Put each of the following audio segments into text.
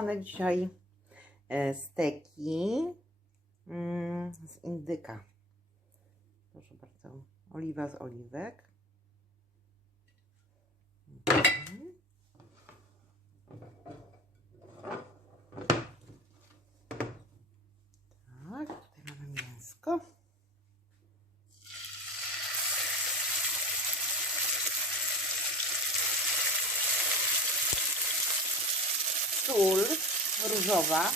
kochane, dzisiaj e, steki mm, z indyka. Proszę bardzo, oliwa z oliwek. Tak, tutaj mięsko. Sól różowa.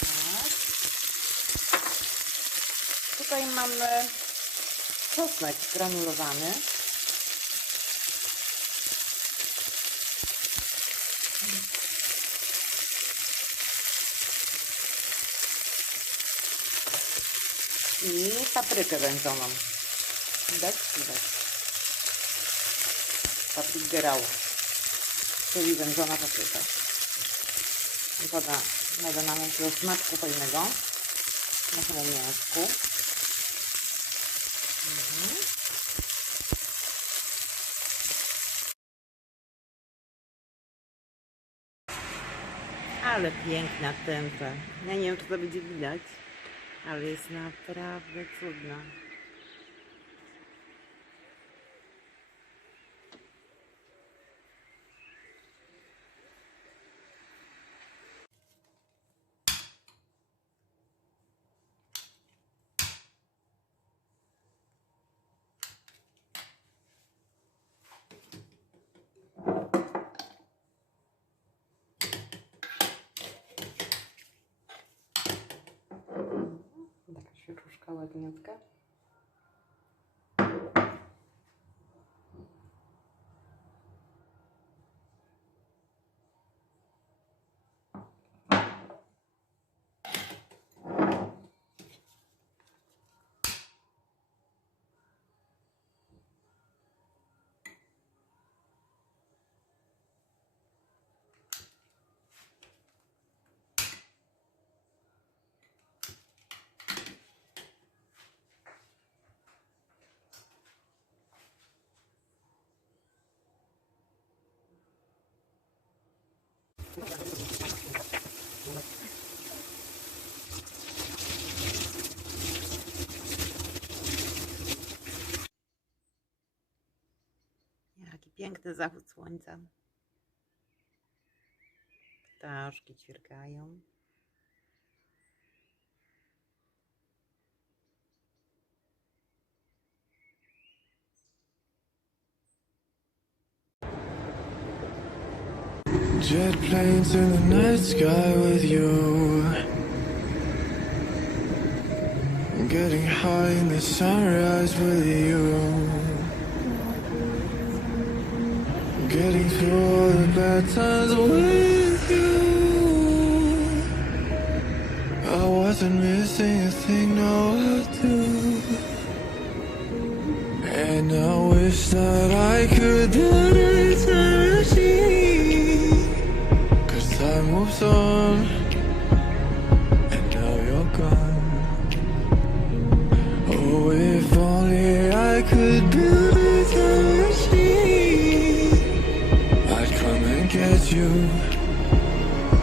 Tak. Tutaj mamy czosnek granulowany. I paprykę wędzoną. Widać? Widać. Papryk gerał. Czyli wędzona papryka. Woda nada nam jakiegoś smaczku fajnego. Naszemu mięsku. Mhm. Ale piękna tęcza. Ja nie wiem, czy to będzie widać, ale jest naprawdę cudna. Колодницка. Jaki piękny zachód słońca. Ptaszki ćwierkają. Jet planes in the night sky with you. Getting high in the sunrise with you. Getting through all the bad times with you. I wasn't missing a thing, no, I do. And I wish that I could on. And now you're gone. Oh, if only I could build a machine. I'd come and get you.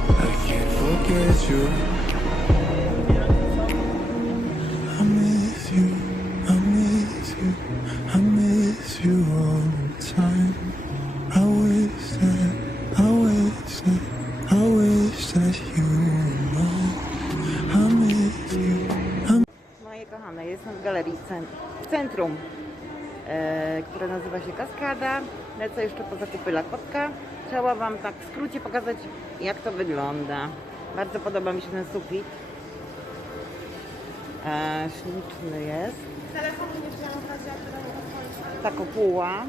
I can't forget you. Jestem w galerii w centrum, e, które nazywa się Kaskada. Lecę jeszcze po zakupy Lakotka. Chciałam Wam tak w skrócie pokazać, jak to wygląda. Bardzo podoba mi się ten sufit. E, śliczny jest. Ta kopuła,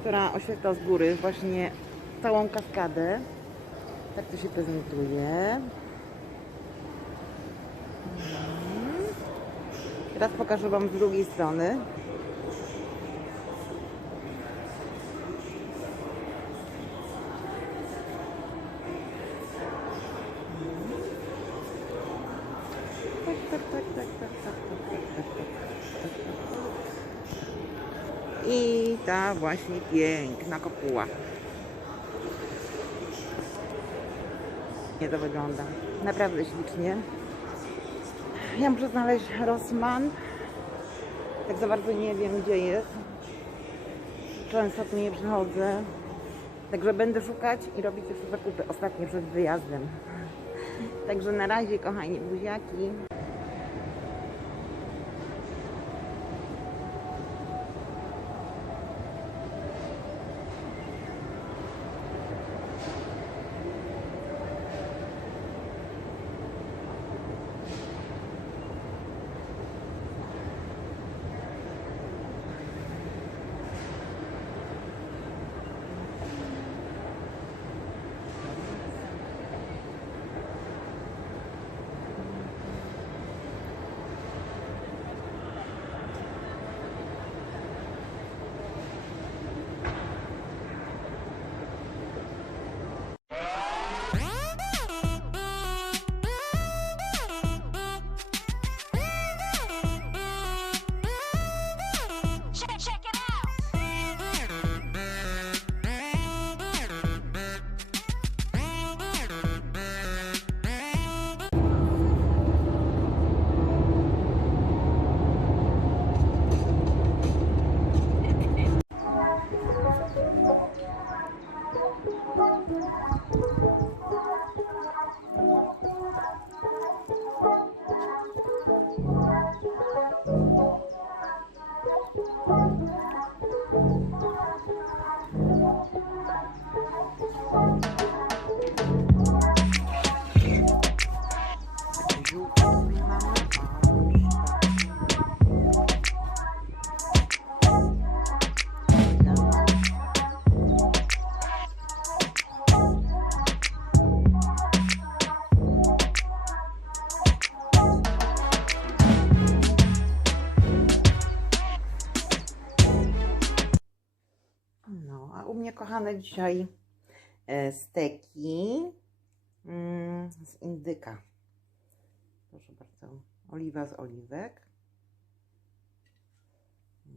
która oświetla z góry właśnie całą kaskadę. Tak to się prezentuje. Teraz pokażę Wam z drugiej strony. tak, tak, tak, tak, tak, tak, tak, tak. I ta właśnie piękna kopuła. Nie to wygląda. Naprawdę ślicznie. Ja muszę znaleźć Rossmann. Tak za bardzo nie wiem gdzie jest. Często tu nie przychodzę. Także będę szukać i robić jeszcze zakupy ostatnie przed wyjazdem. Także na razie kochani buziaki. Kochane dzisiaj e, steki mm, z indyka. Proszę bardzo, oliwa z oliwek.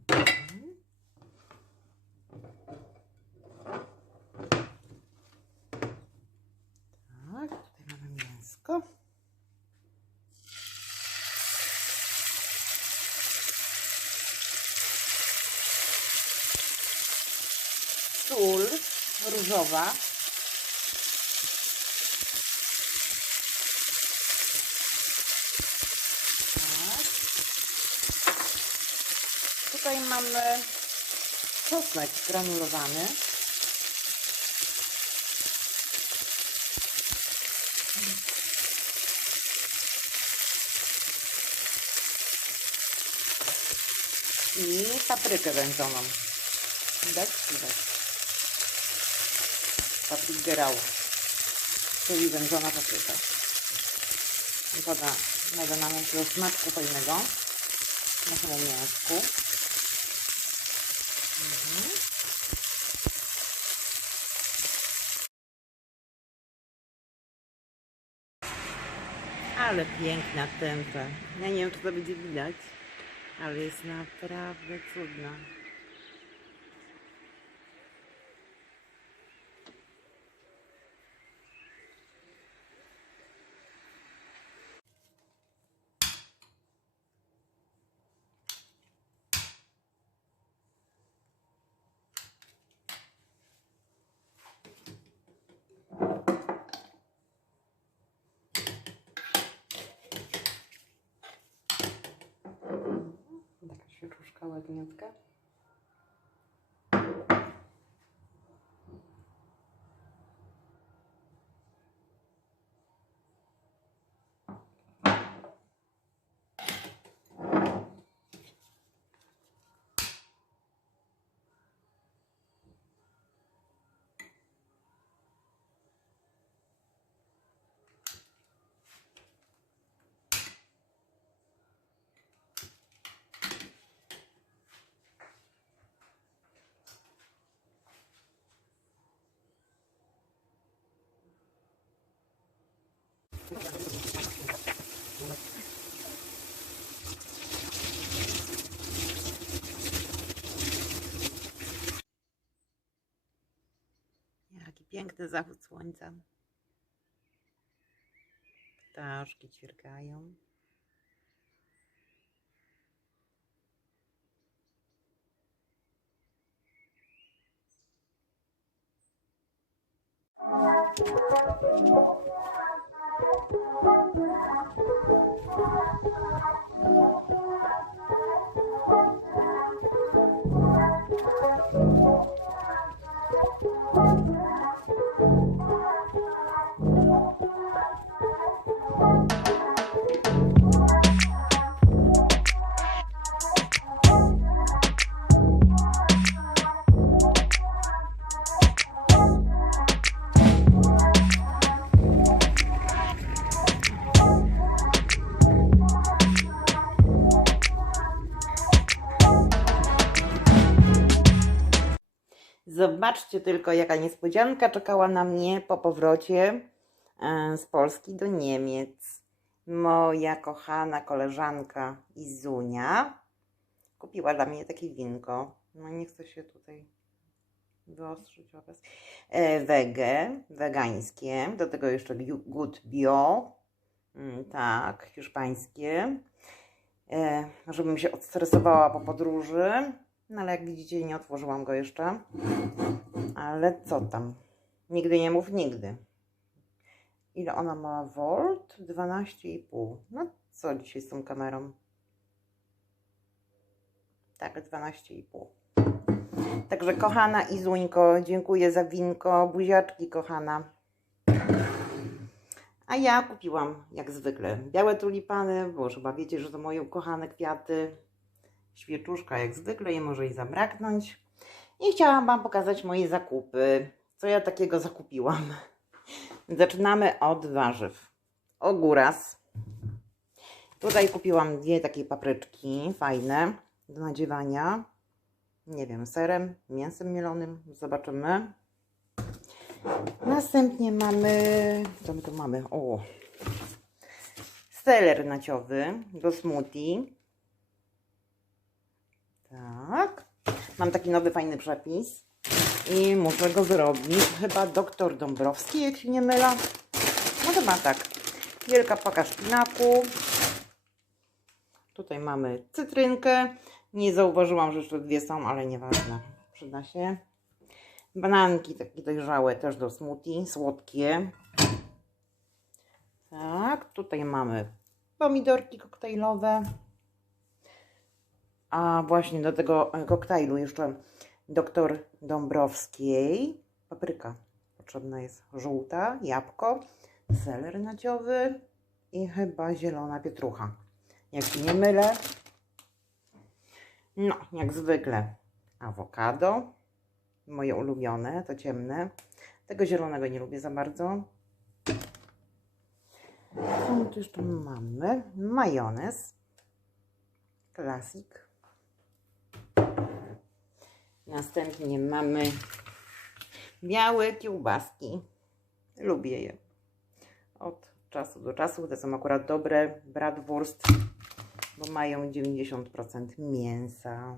Mhm. Tak, tutaj mamy mięsko. Sól różowa. Tak. Tutaj mamy czosnek granulowany. I paprykę wędzoną. Widać? Widać. Papryk gerał. Czyli wędzona papryka. Woda nada nam jakiegoś smaczku fajnego. Naszemu mięsku. Mhm. Ale piękna tęcza. Ja nie wiem, czy to będzie widać, ale jest naprawdę cudna. Świeczuszka Jaki piękny zachód słońca. Ptaszki ćwierkają. Thank you. Thank you. Zobaczcie tylko, jaka niespodzianka czekała na mnie po powrocie e, z Polski do Niemiec. Moja kochana koleżanka Izunia kupiła dla mnie takie winko. No nie chcę się tutaj wyostrzyć obraz. E, wege, wegańskie. Do tego jeszcze Good Bio. Mm, tak, hiszpańskie. E, żebym się odstresowała po podróży. No ale jak widzicie, nie otworzyłam go jeszcze. Ale co tam? Nigdy nie mów nigdy. Ile ona ma volt? 12,5. No co dzisiaj z tą kamerą? Tak, 12,5. Także kochana Izuńko, dziękuję za winko. Buziaczki, kochana. A ja kupiłam, jak zwykle, białe tulipany, bo już chyba wiecie, że to moje ukochane kwiaty. Świeczuszka, jak zwykle, nie może jej zabraknąć. I chciałam Wam pokazać moje zakupy. Co ja takiego zakupiłam? Zaczynamy od warzyw. Ogóras. Tutaj kupiłam dwie takie papryczki, fajne, do nadziewania. Nie wiem, serem, mięsem mielonym. Zobaczymy. Następnie mamy, co my tu mamy? O, seler naciowy do smoothie. Tak. Mam taki nowy, fajny przepis i muszę go zrobić. Chyba doktor Dąbrowski, jak się nie mylę. No chyba tak. Wielka paka szpinaku. Tutaj mamy cytrynkę. Nie zauważyłam, że jeszcze dwie są, ale nieważne. Przyda się. Bananki takie dojrzałe też do smoothie, słodkie. Tak, tutaj mamy pomidorki koktajlowe. A właśnie do tego e, koktajlu jeszcze doktor Dąbrowskiej. Papryka potrzebna jest żółta, jabłko, seler naciowy i chyba zielona pietrucha. Jak się nie mylę. No, jak zwykle awokado. Moje ulubione, to ciemne. Tego zielonego nie lubię za bardzo. Co tu jeszcze mamy? Majonez. Klasik. Następnie mamy białe kiełbaski. Lubię je. Od czasu do czasu. Te są akurat dobre. Bratwurst, bo mają 90% mięsa.